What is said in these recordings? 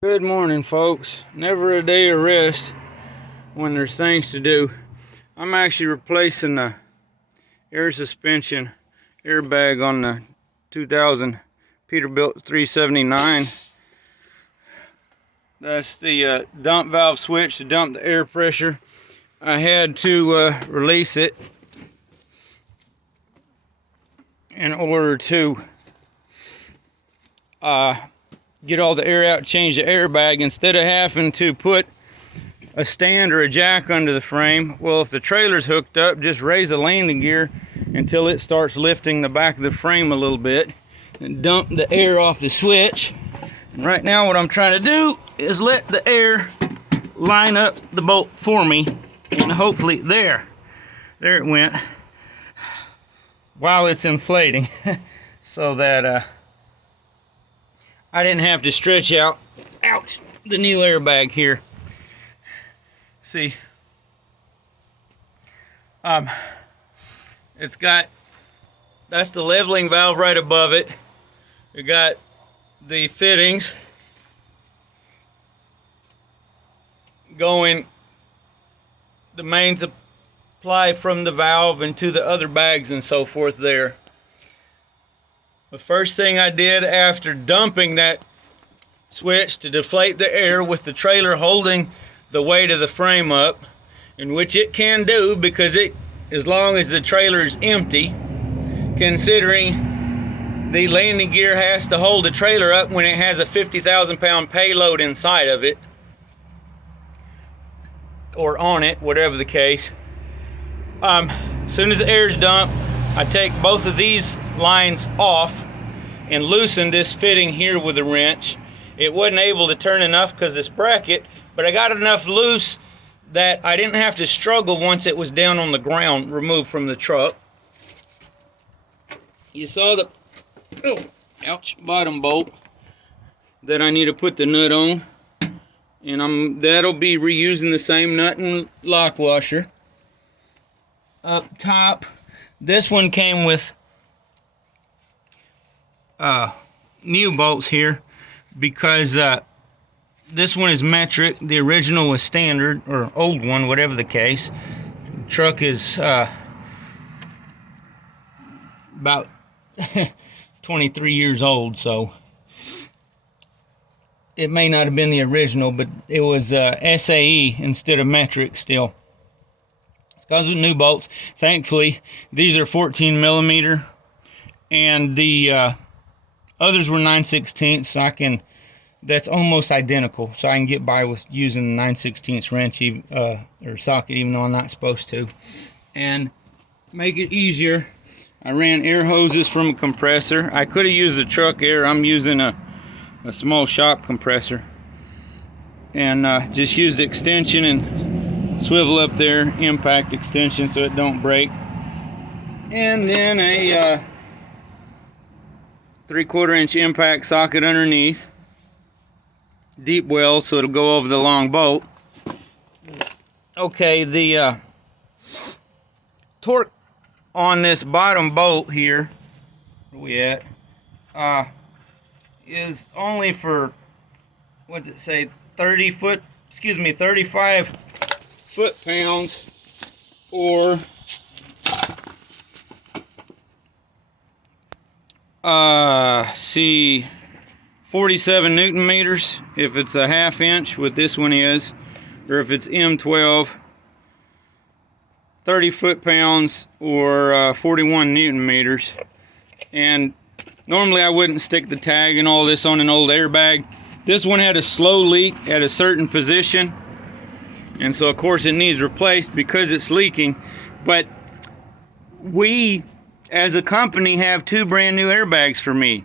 Good morning, folks. Never a day of rest when there's things to do. I'm actually replacing the air suspension airbag on the 2000 Peterbilt 379. That's the dump valve switch to dump the air pressure. I had to release it in order to get all the air out, change the airbag, instead of having to put a stand or a jack under the frame. Well, if the trailer's hooked up, just raise the landing gear until it starts lifting the back of the frame a little bit and dump the air off the switch. And right now what I'm trying to do is let the air line up the bolt for me, and hopefully there it went, while it's inflating so that I didn't have to stretch out the new airbag here. See, it's got, that's the leveling valve right above it. We got the fittings going, the main supply from the valve into the other bags and so forth there. The first thing I did after dumping that switch to deflate the air with the trailer holding the weight of the frame up, in which it can do because it, as long as the trailer is empty, considering the landing gear has to hold the trailer up when it has a 50,000 pound payload inside of it, or on it, whatever the case. As soon as the air is dumped, I take both of these lines off and loosen this fitting here with a wrench. It wasn't able to turn enough because this bracket, but I got enough loose that I didn't have to struggle once it was down on the ground, removed from the truck. You saw the bottom bolt that I need to put the nut on, and that'll be reusing the same nut and lock washer. Up top, this one came with new bolts here because this one is metric. The original was standard, or old one, whatever the case. The truck is about 23 years old, so it may not have been the original, but it was SAE instead of metric still. It's because of new bolts. Thankfully, these are 14 millimeter, and the others were 9/16, so that's almost identical, so I can get by with using the 9/16 wrench or socket, even though I'm not supposed to. And make it easier, I ran air hoses from a compressor. I could have used the truck air. I'm using a small shop compressor, and just use the extension and swivel up there, impact extension, so it don't break. And then a 3/4 inch impact socket underneath, deep well, so it'll go over the long bolt. Okay, the torque on this bottom bolt here, where we at, is only for, what's it say, 35 foot-pounds, or see, 47 Newton meters if it's a 1/2 inch, what this one is, or if it's M12, 30 foot-pounds, or 41 Newton meters. And normally I wouldn't stick the tag and all this on an old airbag. This one had a slow leak at a certain position, and so of course it needs replaced because it's leaking. But we as a company have 2 brand new airbags for me.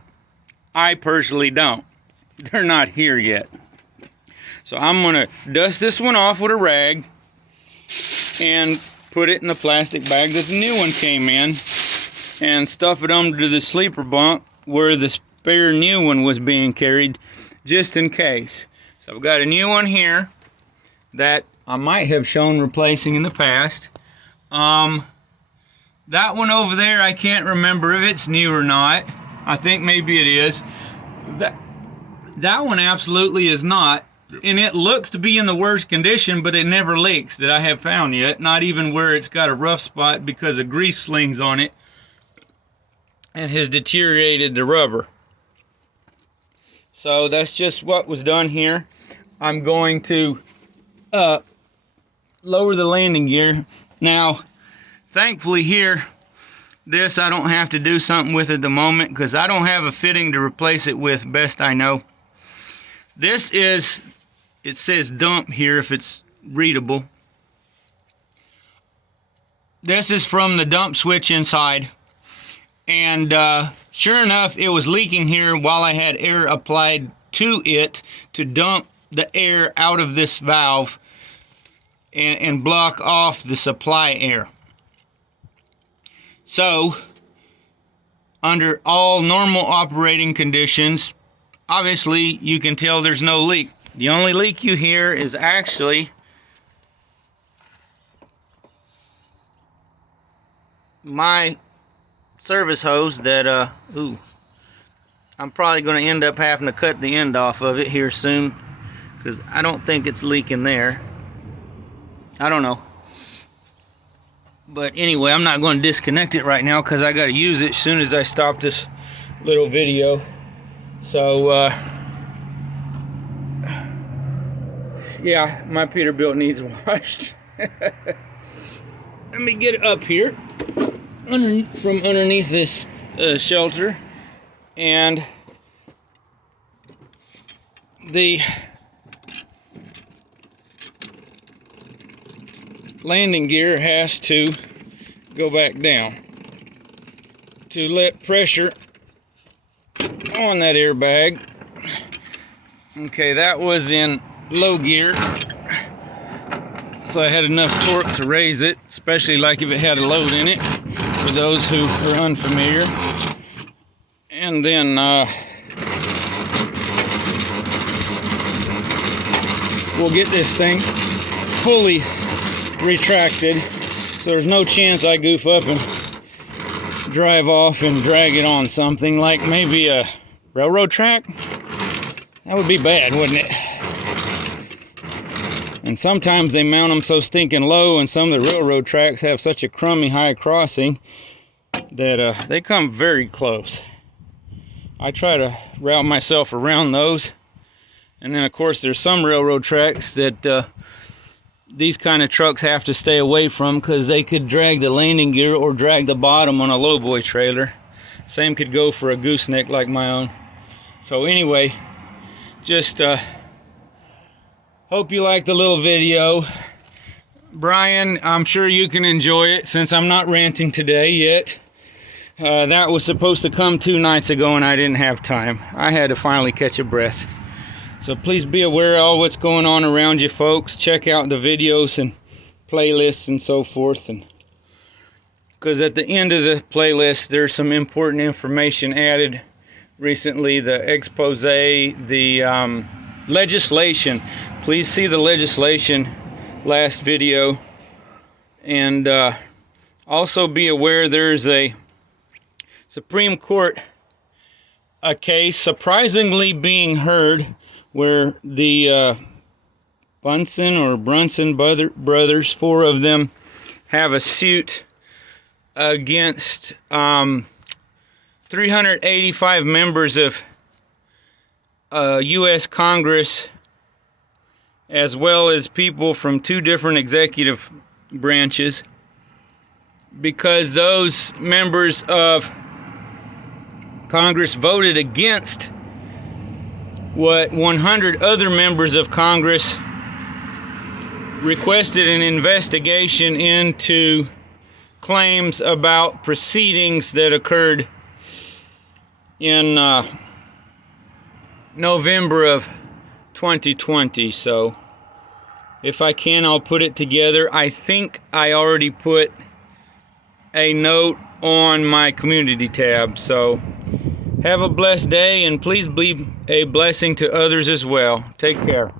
I personally don't. They're not here yet. So I'm gonna dust this one off with a rag and put it in the plastic bag that the new one came in, and stuff it under the sleeper bunk where the spare new one was being carried, just in case. So I've got a new one here that I might have shown replacing in the past. That one over there, I can't remember if it's new or not. I think maybe it is. That one absolutely is not. And it looks to be in the worst condition, but it never leaks that I have found yet. Not even where it's got a rough spot because of grease slings on it and has deteriorated the rubber. So that's just what was done here. I'm going to lower the landing gear. Now, thankfully here, this I don't have to do something with at the moment because I don't have a fitting to replace it with, best I know. This is, it says dump here if it's readable. This is from the dump switch inside. And sure enough, it was leaking here while I had air applied to it to dump the air out of this valve and block off the supply air. So, under all normal operating conditions, obviously you can tell there's no leak. The only leak you hear is actually my service hose that I'm probably going to end up having to cut the end off of it here soon because I don't think it's leaking there. I don't know. But anyway, I'm not going to disconnect it right now because I got to use it as soon as I stop this little video. So yeah, my Peterbilt needs washed. Let me get it up here from underneath this shelter, and the landing gear has to go back down to let pressure on that airbag. Okay, that was in low gear, so I had enough torque to raise it, especially like if it had a load in it, for those who are unfamiliar. And then we'll get this thing fully retracted so there's no chance I goof up and drive off and drag it on something like maybe a railroad track. That would be bad, wouldn't it? And sometimes they mount them so stinking low, and some of the railroad tracks have such a crummy high crossing that they come very close. I try to route myself around those. And then of course there's some railroad tracks that these kind of trucks have to stay away from because they could drag the landing gear or drag the bottom on a lowboy trailer. Same could go for a gooseneck like my own. So anyway, just hope you liked the little video. Brian, I'm sure you can enjoy it since I'm not ranting today yet. That was supposed to come 2 nights ago and I didn't have time. I had to finally catch a breath. So please be aware of all what's going on around you, folks. Check out the videos and playlists and so forth. And because at the end of the playlist, there's some important information added recently. The expose, the legislation. Please see the legislation last video. And also be aware there's a Supreme Court case surprisingly being heard where the Brunson brothers, 4 of them, have a suit against 385 members of U.S. Congress, as well as people from 2 different executive branches, because those members of Congress voted against what 100 other members of Congress requested an investigation into claims about proceedings that occurred in November of 2020. So if I can, I'll put it together. I think I already put a note on my community tab. So have a blessed day, and please be a blessing to others as well. Take care.